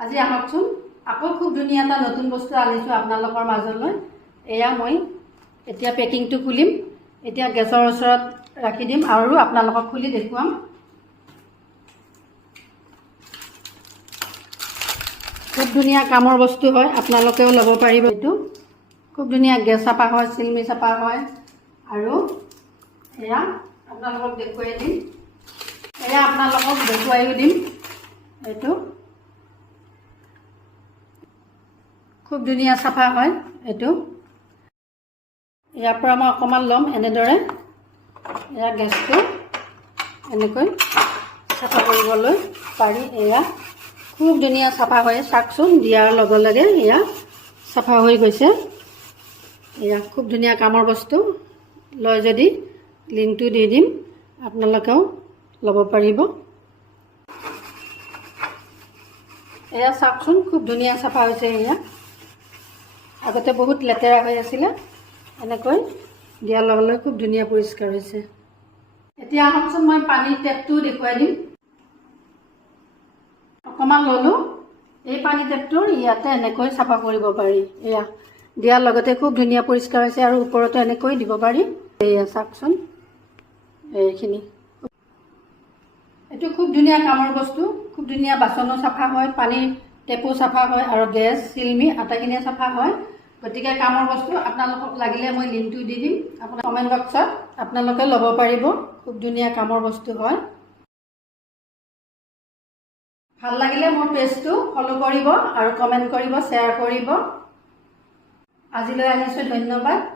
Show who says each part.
Speaker 1: আজি আহকচোন আকৌ খুব ধুনীয়া এটা নতুন বস্তু আনিছোঁ আপোনালোকৰ মাজলৈ। এয়া মই এতিয়া পেকিংটো খুলিম। এতিয়া গেছৰ ওচৰত ৰাখি দিম আৰু আপোনালোকক খুলি দেখুৱাম। খুব ধুনীয়া কামৰ বস্তু হয় আপোনালোকেও ল'ব পাৰিব এইটো। খুব ধুনীয়া গেছ চাফা হয় চিলমি চাফা হয়। আৰু এয়া আপোনালোকক দেখুৱাই দিম। এয়া আপোনালোকক দেখুৱাইও দিম। এইটো। খুব ধুনীয়া চাফা হয় এইটো। ইয়াৰ পৰা মই অকণমান ল'ম এনেদৰে, এয়া গেছটো এনেকৈ চাফা কৰিবলৈ পাৰি। এয়া খুব ধুনীয়া চাফা হয় চাওকচোন দিয়াৰ লগে লগে এয়া চাফা হৈ গৈছে। এয়া খুব ধুনীয়া কামৰ বস্তু। লয় যদি লিংকটো দি দিম, আপোনালোকেও ল'ব পাৰিব। এয়া চাওকচোন, খুব ধুনীয়া চাফা হৈছে এয়া। আগতে বহুত লেতেৰা হৈ আছিলে। এনেকৈ দিয়াৰ লগে লগে খুব ধুনীয়া পৰিষ্কাৰ হৈছে। এতিয়া আহকচোন মই পানীৰ টেপটো দেখুৱাই দিম। অকণমান ল'লোঁ। এই পানী টেপটোৰ ইয়াতে এনেকৈ চাফা কৰিব পাৰি। এয়া দিয়াৰ লগতে খুব ধুনীয়া পৰিষ্কাৰ হৈছে আৰু ওপৰতো এনেকৈ দিব পাৰি। এয়া চাওকচোন এইখিনি। এইটো খুব ধুনীয়া কামৰ বস্তু। খুব ধুনীয়া বাচনো চাফা হয় পানীৰ টেপো চাফা হয় আৰু গেছ চিলমি আটাইখিনিয়ে চাফা হয়। গতিকে কামৰ বস্তু আপোনালোকক লাগিলে মই লিংকটো দি দিম। আপোনাৰ কমেণ্ট বক্সত আপোনালোকে ল'ব পাৰিব। খুব ধুনীয়া কামৰ বস্তু হয়। ভাল লাগিলে মোৰ পেজটো ফ'ল' কৰিব আৰু কমেণ্ট কৰিব শ্বেয়াৰ কৰিব। আজিলৈ আহিছোঁ ধন্যবাদ।